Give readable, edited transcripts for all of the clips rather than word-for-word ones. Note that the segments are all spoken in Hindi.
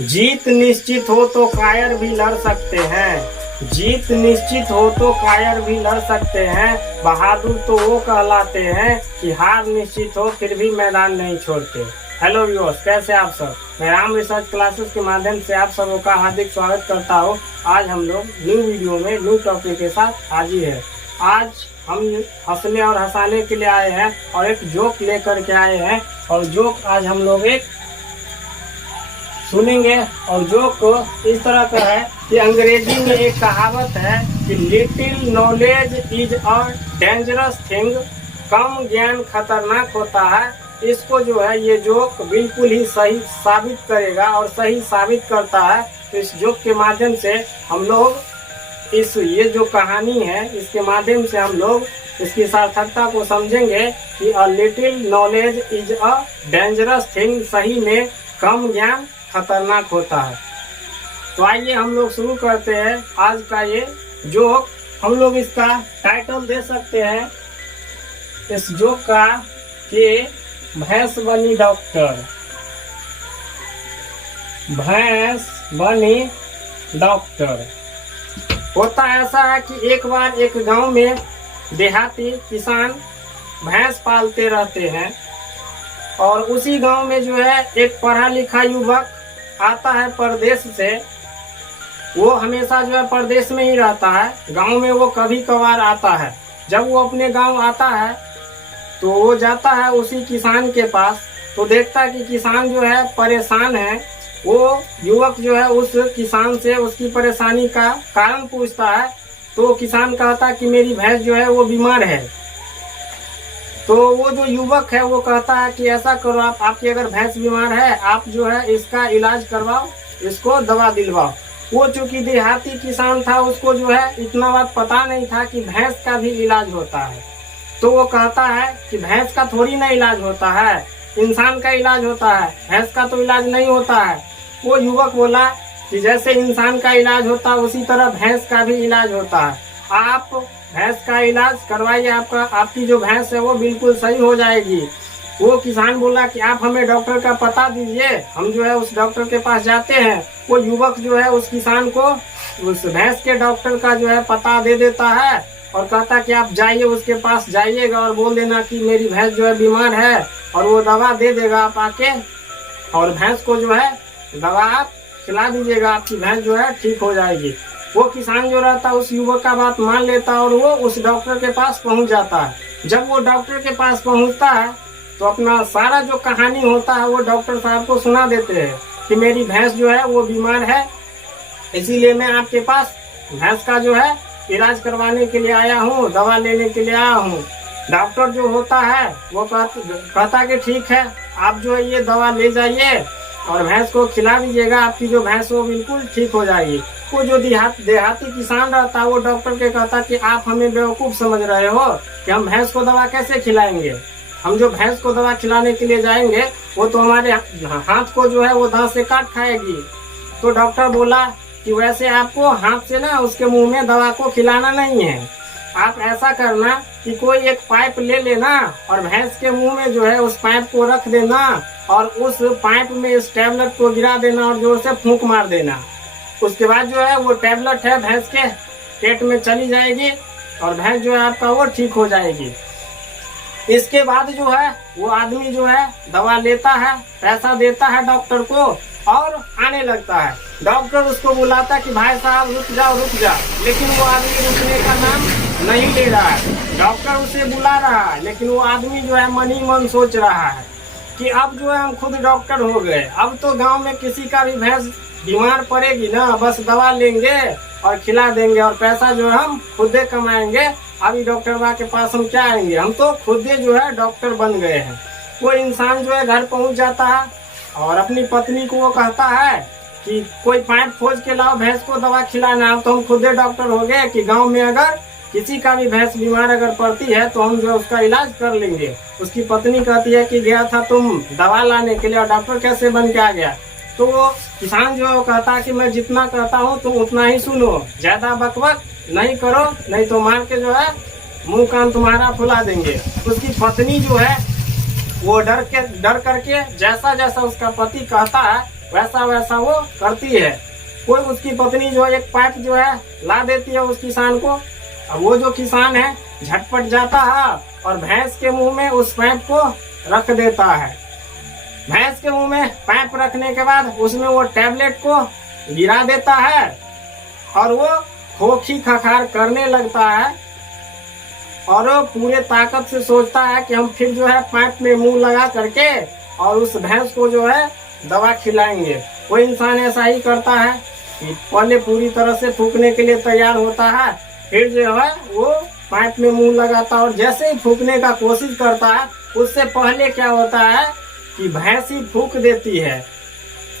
जीत निश्चित हो तो कायर भी लड़ सकते हैं। जीत निश्चित हो तो कायर भी लड़ सकते हैं। बहादुर तो वो कहलाते हैं कि हार निश्चित हो फिर भी मैदान नहीं छोड़ते। हेलो व्यूअर्स, कैसे आप सब। मैं राम रिसर्च क्लासेस के माध्यम से आप सबों का हार्दिक स्वागत करता हूँ। आज हम लोग न्यू वीडियो में न्यू टॉपिक के साथ हाजिर है। आज हम हंसने और हंसाने के लिए आए हैं और एक जोक लेकर के आए हैं और जोक आज हम लोग एक सुनेंगे। और जोक इस तरह का है कि अंग्रेजी में एक कहावत है कि little knowledge is a dangerous thing, कम ज्ञान खतरनाक होता है। इसको जो है ये जोक बिल्कुल ही सही साबित करेगा और सही साबित करता है। तो इस जोक के माध्यम से हम लोग ये जो कहानी है इसके माध्यम से हम लोग इसकी सार्थकता को समझेंगे कि a little knowledge is a dangerous thing, सही में कम ज्ञान खतरनाक होता है। तो आइए हम लोग शुरू करते हैं आज का ये जोक। हम लोग इसका टाइटल दे सकते हैं इस जोक का कि भैंस बनी डॉक्टर। भैंस बनी डॉक्टर। होता ऐसा है कि एक बार एक गांव में देहाती किसान भैंस पालते रहते हैं और उसी गांव में जो है एक पढ़ा लिखा युवक आता है परदेश से। वो हमेशा जो है परदेश में ही रहता है, गांव में वो कभी कभार आता है। जब वो अपने गांव आता है तो वो जाता है उसी किसान के पास, तो देखता है कि किसान जो है परेशान है। वो युवक जो है उस किसान से उसकी परेशानी का कारण पूछता है। तो किसान कहता है कि मेरी भैंस जो है वो बीमार है। तो वो जो युवक है वो कहता है कि ऐसा करो, आपकी अगर भैंस बीमार है आप जो है इसका इलाज करवाओ, इसको दवा दिलवाओ। वो चूंकि देहाती किसान था, उसको जो है इतना बात पता नहीं था कि भैंस का भी इलाज होता है। तो वो कहता है कि भैंस का थोड़ी ना इलाज होता है, इंसान का इलाज होता है, भैंस का तो इलाज नहीं होता है। वो युवक बोला कि जैसे इंसान का इलाज होता है उसी तरह भैंस का भी इलाज होता है। आप भैंस का इलाज करवाइए, आपकी जो भैंस है वो बिल्कुल सही हो जाएगी। वो किसान बोला कि आप हमें डॉक्टर का पता दीजिए, हम जो है उस डॉक्टर के पास जाते हैं। वो युवक जो है उस किसान को उस भैंस के डॉक्टर का जो है पता दे देता है और कहता कि आप जाइए, उसके पास जाइएगा और बोल देना कि मेरी भैंस जो है बीमार है, और वो दवा दे देगा। आप आके और भैंस को जो है दवा आप खिला दीजिएगा, आपकी भैंस जो है ठीक हो जाएगी। वो किसान जो रहता है उस युवक का बात मान लेता है और वो उस डॉक्टर के पास पहुंच जाता है। जब वो डॉक्टर के पास पहुंचता है तो अपना सारा जो कहानी होता है वो डॉक्टर साहब को सुना देते हैं कि मेरी भैंस जो है वो बीमार है, इसीलिए मैं आपके पास भैंस का जो है इलाज करवाने के लिए आया हूँ, दवा लेने के लिए आया हूँ। डॉक्टर जो होता है वो कहता कि ठीक है, आप जो है ये दवा ले जाइए और भैंस को खिला दीजिएगा, आपकी जो भैंस वो बिल्कुल ठीक हो जाएगी। वो जो देहाती किसान रहता है वो डॉक्टर के कहता कि आप हमें बेवकूफ़ समझ रहे हो कि हम भैंस को दवा कैसे खिलाएंगे। हम जो भैंस को दवा खिलाने के लिए जाएंगे वो तो हमारे हाथ को जो है वो दांत से काट खाएगी। तो डॉक्टर बोला कि वैसे आपको हाथ से ना उसके मुंह में दवा को खिलाना नहीं है, आप ऐसा करना कि कोई एक पाइप ले लेना और भैंस के मुंह में जो है उस पाइप को रख देना और उस पाइप में इस टैबलेट को गिरा देना और जोर से फूंक मार देना। उसके बाद जो है वो टैबलेट है भैंस के पेट में चली जाएगी और भैंस जो है आपका वो ठीक हो जाएगी। इसके बाद जो है वो आदमी जो है दवा लेता है, पैसा देता है डॉक्टर को और आने लगता है। डॉक्टर उसको बुलाता है कि भाई साहब रुक जाओ, लेकिन वो आदमी रुकने का नाम नहीं ले रहा है। डॉक्टर उसे बुला रहा है लेकिन वो आदमी जो है मन ही मन सोच रहा है कि अब जो है हम खुद डॉक्टर हो गए, अब तो गांव में किसी का भी भैंस बीमार पड़ेगी ना, बस दवा लेंगे और खिला देंगे और पैसा जो है हम खुद कमाएंगे। अभी डॉक्टर बा के पास हम क्या आएंगे, हम तो खुद जो है डॉक्टर बन गए हैं। वो इंसान जो है घर पहुंच जाता है और अपनी पत्नी को वो कहता है कि कोई पाइप खोज के लाओ, भैंस को दवा खिलाना। अब तो हम खुद डॉक्टर हो गए कि गाँव में अगर किसी का भी भैंस बीमार अगर पड़ती है तो हम जो है उसका इलाज कर लेंगे। उसकी पत्नी कहती है कि गया था तुम दवा लाने के लिए और डॉक्टर कैसे बन के आ गया। तो वो किसान जो है वो कहता है कि मैं जितना कहता हूँ तुम उतना ही सुनो, ज्यादा बकबक नहीं करो, नहीं तो मार के जो है मुंह कान तुम्हारा फुला देंगे। उसकी पत्नी जो है वो डर करके जैसा जैसा उसका पति कहता है वैसा वैसा वो करती है। कोई उसकी पत्नी जो है एक पाइप जो है ला देती है उस किसान को। अब वो जो किसान है झटपट जाता है और भैंस के मुंह में उस पाइप को रख देता है। भैंस के मुंह में पाइप रखने के बाद उसमें वो टैबलेट को गिरा देता है और वो खोखी खखार करने लगता है और वो पूरे ताकत से सोचता है कि हम फिर जो है पाइप में मुंह लगा करके और उस भैंस को जो है दवा खिलाएंगे। वो इंसान ऐसा ही करता है कि पहले पूरी तरह से फूकने के लिए तैयार होता है, फिर जो है वो पाइप में मुंह लगाता है और जैसे ही फूकने का कोशिश करता है उससे पहले क्या होता है कि भैंस ही फूक देती है।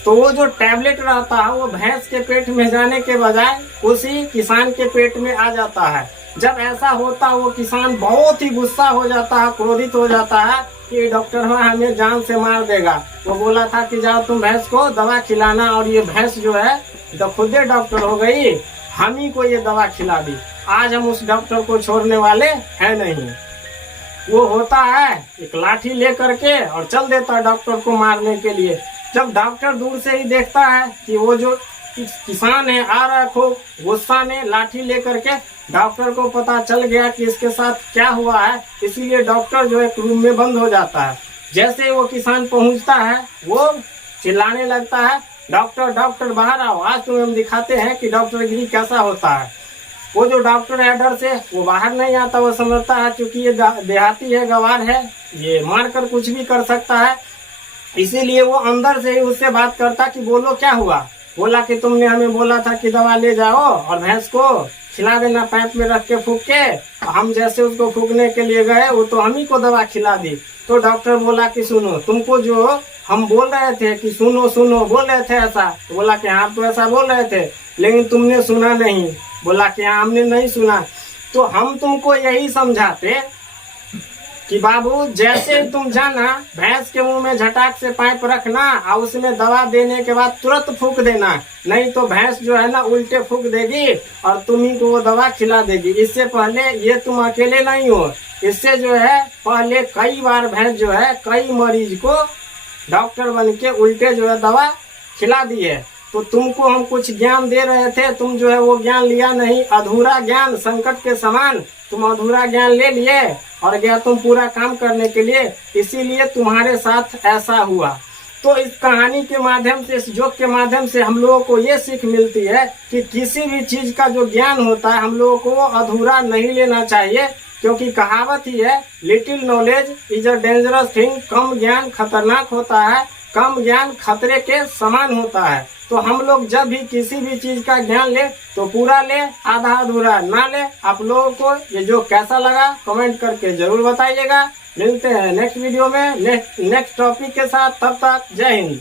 तो वो जो टैबलेट रहता है वो भैंस के पेट में जाने के बजाय उसी किसान के पेट में आ जाता है। जब ऐसा होता है वो किसान बहुत ही गुस्सा हो जाता है, क्रोधित हो जाता है कि डॉक्टर हमें जान से मार देगा। वो बोला था कि जाओ तुम भैंस को दवा खिलाना और ये भैंस जो है तो खुद डॉक्टर हो गई, हम ही को ये दवा खिला दी। आज हम उस डॉक्टर को छोड़ने वाले हैं नहीं। वो होता है एक लाठी ले करके और चल देता है डॉक्टर को मारने के लिए। जब डॉक्टर दूर से ही देखता है कि वो जो किसान है आ रहा है खूब गुस्सा में लाठी लेकर के, डॉक्टर को पता चल गया कि इसके साथ क्या हुआ है, इसीलिए डॉक्टर जो है रूम में बंद हो जाता है। जैसे वो किसान पहुंचता है वो चिल्लाने लगता है, डॉक्टर डॉक्टर बाहर आओ, आज तुम्हें हम दिखाते हैं कि डॉक्टर गिरी कैसा होता है। वो जो डॉक्टर है डर से वो बाहर नहीं आता। वो समझता है क्योंकि ये देहाती है, गवार है, ये मार कर कुछ भी कर सकता है, इसीलिए वो अंदर से ही उससे बात करता कि बोलो क्या हुआ। बोला कि तुमने हमें बोला था कि दवा ले जाओ और भैंस को खिला देना पाइप में रख के फूक के। हम जैसे उसको फूकने के लिए गए वो तो हम ही को दवा खिला दी। तो डॉक्टर बोला कि सुनो, तुमको जो हम बोल रहे थे कि सुनो सुनो बोल रहे थे ऐसा, तो बोला कि हाँ तो ऐसा बोल रहे थे लेकिन तुमने सुना नहीं। बोला कि हाँ हमने नहीं सुना। तो हम तुमको यही समझाते कि बाबू जैसे तुम जाना भैंस के मुंह में झटाक से पाइप रखना और उसमें दवा देने के बाद तुरंत फूक देना, नहीं तो भैंस जो है ना उल्टे फूक देगी और तुम्ही को वो दवा खिला देगी। इससे पहले ये तुम अकेले नहीं हो, इससे जो है पहले कई बार भैंस जो है कई मरीज को डॉक्टर बन के उल्टे जो है दवा खिला दी है। तो तुमको हम कुछ ज्ञान दे रहे थे, तुम जो है वो ज्ञान लिया नहीं, अधूरा ज्ञान संकट के समान तुम अधूरा ज्ञान ले लिए और गया तुम पूरा काम करने के लिए, इसीलिए तुम्हारे साथ ऐसा हुआ। तो इस कहानी के माध्यम से, इस जोक के माध्यम से हम लोगों को ये सीख मिलती है कि किसी भी चीज का जो ज्ञान होता है हम लोगों को अधूरा नहीं लेना चाहिए, क्योंकि कहावत ही है little knowledge is a dangerous thing. कम ज्ञान खतरनाक होता है, कम ज्ञान खतरे के समान होता है। तो हम लोग जब भी किसी भी चीज का ज्ञान ले तो पूरा ले, आधा अधूरा ना ले। आप लोगों को ये जो कैसा लगा कमेंट करके जरूर बताइएगा। मिलते हैं नेक्स्ट वीडियो में नेक्स्ट टॉपिक के साथ, तब तक जय हिंद।